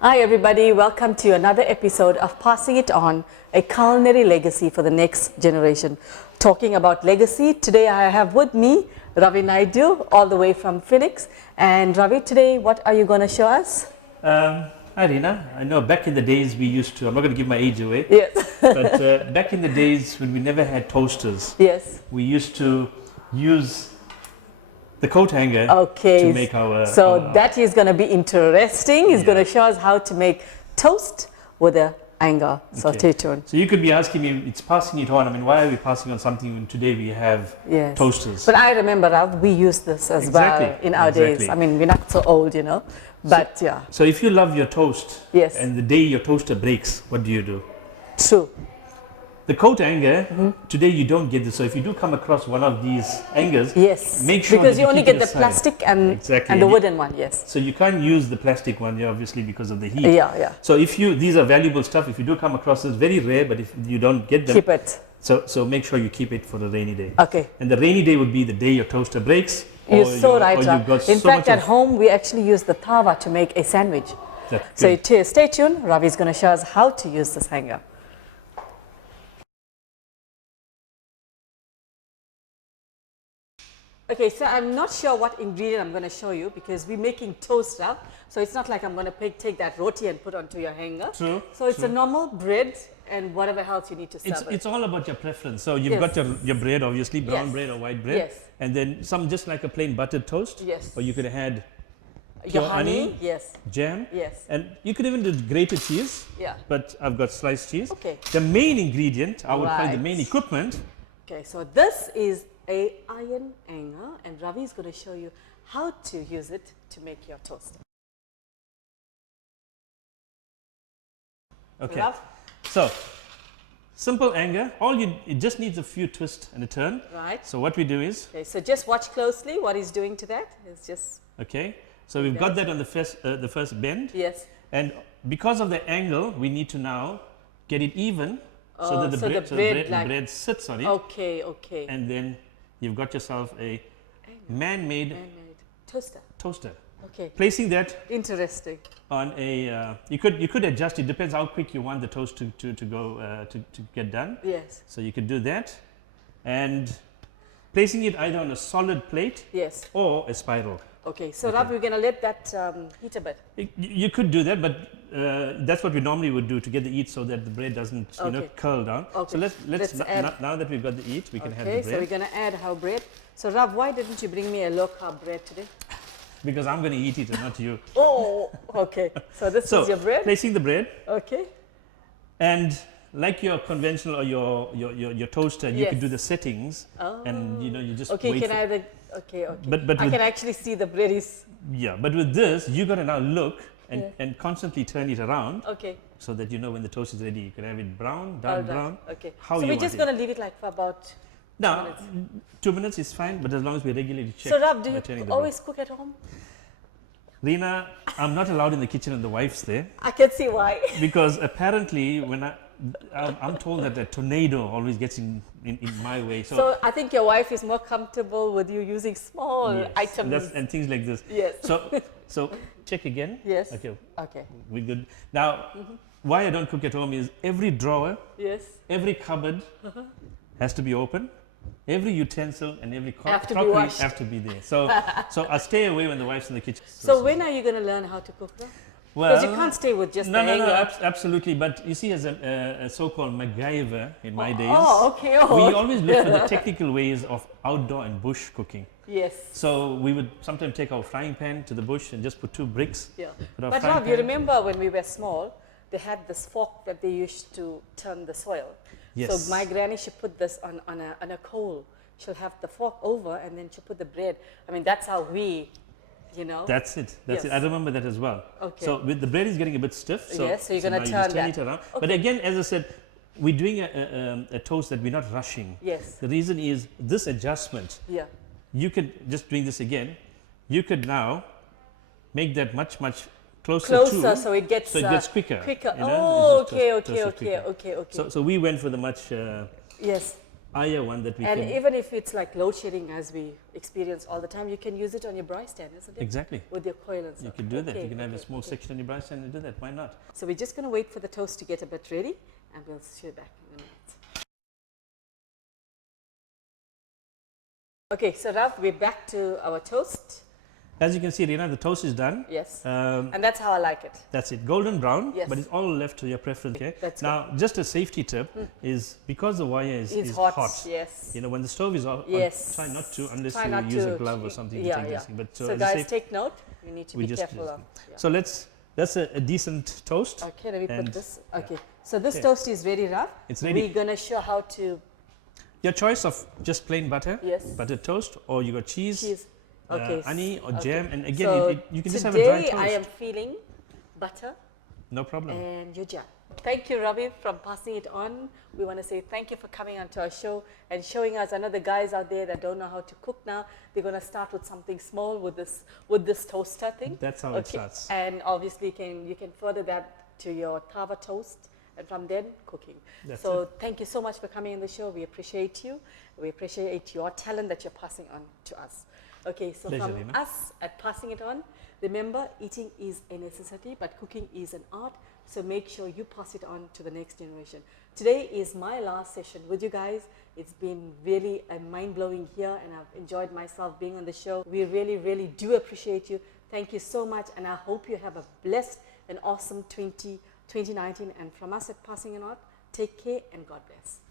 Hi everybody, welcome to another episode of Passing It On, a culinary legacy for the next generation. Talking about legacy, today I have with me Ravi Naidoo, all the way from Phoenix. And Ravi, today what are you going to show us? Hi Reena, I know back in the days we used to, I'm not going to give my age away, Yes. but back in the days when we never had toasters, Yes. we used to use the coat hanger Okay. to make our... that is going to be interesting. He's Yeah. going to show us how to make toast with a hanger. So Okay. stay tuned. So you could be asking me, it's passing it on, I mean why are we passing on something when today we have Yes. toasters? But I remember, Rav, we used this as well in our days. I mean, we're not so old, you know, but yeah. So if you love your toast Yes. and the day your toaster breaks, what do? True. The coat hanger, today you don't get this. So if you do come across one of these hangers, Yes. make sure because that you only keep get it the aside. plastic and Exactly. and the wooden one. Yes. So you can't use the plastic one, yeah, obviously because of the heat. Yeah. So if you, these are valuable stuff. If you do come across this, very rare, but if you don't get them, Keep it. So make sure you keep it for a rainy day. Okay. And the rainy day would be the day your toaster breaks. You're so right, or Rav. you've got In so fact, much at home we actually use the tawa to make a sandwich. So stay tuned. Ravi is going to show us how to use this hanger. Okay, so I'm not sure what ingredient I'm going to show you because we're making toast now. So it's not like I'm going to take that roti and put onto your hanger. True. So it's a normal bread and whatever else you need to serve It's all about your preference. So you've got your bread, obviously, brown bread or white bread. Yes. And then some just like a plain buttered toast. Yes. Or you could add your pure honey. Yes. jam. Yes. And you could even do grated cheese. Yeah. But I've got sliced cheese. Okay. The main ingredient, I would call the Right. main equipment. Okay, so this is a iron hanger and Ravi is going to show you how to use it to make your toast. Okay. Rav? So, simple hanger. It just needs a few twists and a turn. Right. So what we do is, Okay, so just watch closely what he's doing to that. It's just, okay. So we've got that on the first bend. yes. And because of the angle, we need to now get it even so that the bread sits on it. Okay. And then you've got yourself a man-made Man-made toaster. Okay. Placing that Interesting. on a, you could adjust it, depends how quick you want the toast to go, to get done. Yes. So you could do that. And placing it either on a solid plate Yes. or a spiral. Okay, so Rav, we're going to let that heat a bit. You could do that, but that's what we normally would do to get the heat so that the bread doesn't curl down. Okay. So let's add. now that we've got the heat, we can have the Okay, bread. so we're going to add our bread. So Rav, why didn't you bring me a low carb bread today? Because I'm going to eat it and not you. Oh, okay. So this is your bread. Placing the bread, Okay. and like your conventional or your toaster, you could Yes. do the settings, and you just Okay, wait. can I the okay. But I with, can actually see the bread is yeah, but with this, you got to now look and constantly turn it around okay. so that you know when the toast is ready. You can have it brown, All dark done. brown. Okay. How so you we're want just it. going to leave it like for about Now, minutes. 2 minutes is fine, but as long as we regularly check. So Rav, do by you turning the always cook at home? Reena, I'm not allowed in the kitchen and the wife's there I can see why. because apparently when I'm told that a tornado always gets in my way. So I think your wife is more comfortable with you using small yes, items. and things like this. Yes. So check again. Yes. Okay, Okay. we're good. Now, why I don't cook at home is every drawer, Yes. every cupboard has to be open. Every utensil and every Have to be crockery washed. have to be there. So I stay away when the wife's in the kitchen. So when are you going to learn how to cook? Because you can't stay with just the hanger. Absolutely. But you see, as a so-called MacGyver in my days, okay. we always look for the technical ways of outdoor and bush cooking. Yes. So we would sometimes take our frying pan to the bush and just put 2 bricks. Yeah. Put our But frying Rav, you pan. remember when we were small, they had this fork that they used to turn the soil. Yes. So my granny, she put this on a coal. She'll have the fork over and then she'll put the bread. I mean, that's how we, That's it. That's it. Yes. I remember that as well. Okay. So with the bread is getting a bit stiff. So, Yes, so you're gonna now you turn just turn that. it around. Okay. But again, as I said, we're doing a toast that we're not rushing. Yes. The reason is this adjustment. Yeah. You could, just doing this again, you could now make that much closer to, so it gets quicker. Quicker. you know, Oh, it's just okay. quicker. So we went for the much Yes. Aya one that we And can... even if it's like load shedding as we experience all the time, you can use it on your braai stand, isn't it? Exactly. With your coil and stuff. You can do that. You can have a small section on your braai stand and do that. Why not? So we're just going to wait for the toast to get a bit ready, and we'll see you back in a minute. Okay, so Rav, we're back to our toast. As you can see, Reena, the toast is done. Yes. And that's how I like it. That's it. Golden brown, Yes. but it's all left to your preference. Okay. That's now, just a safety tip is because the wire is hot. Yes. You know, when the stove is on, Yes. try not to, unless Try you not use to- a glove or something yeah, to take yeah. this thing. But So as guys, I say, take note. You need to we be just careful use of. it. Yeah. So that's a decent toast. Okay, let me and put this. Okay, so this Okay. toast is ready, Rav. It's ready. We're gonna show how to Your choice of just plain butter, Yes. butter toast, or you got cheese, cheese. Okay. honey, or okay. jam. And again, So you can just have a dry today toast. I am feeling butter No problem. and your jam. Thank you, Ravi, from Passing It On. We want to say thank you for coming onto our show and showing us. I know the guys out there that don't know how to cook now. They're going to start with something small with this toaster thing. That's how it starts. And obviously, you can further that to your tava toast, and from then cooking. That's so thank you so much for coming on the show. We appreciate you. We appreciate your talent that you're passing on to us. Okay, so Pleasure, from Reena. us at Passing It On, remember, eating is a necessity, but cooking is an art. So make sure you pass it on to the next generation. Today is my last session with you guys. It's been really a mind-blowing year, and I've enjoyed myself being on the show. We really, really do appreciate you. Thank you so much, and I hope you have a blessed and awesome 2019. And from us at Passing It On, take care and God bless.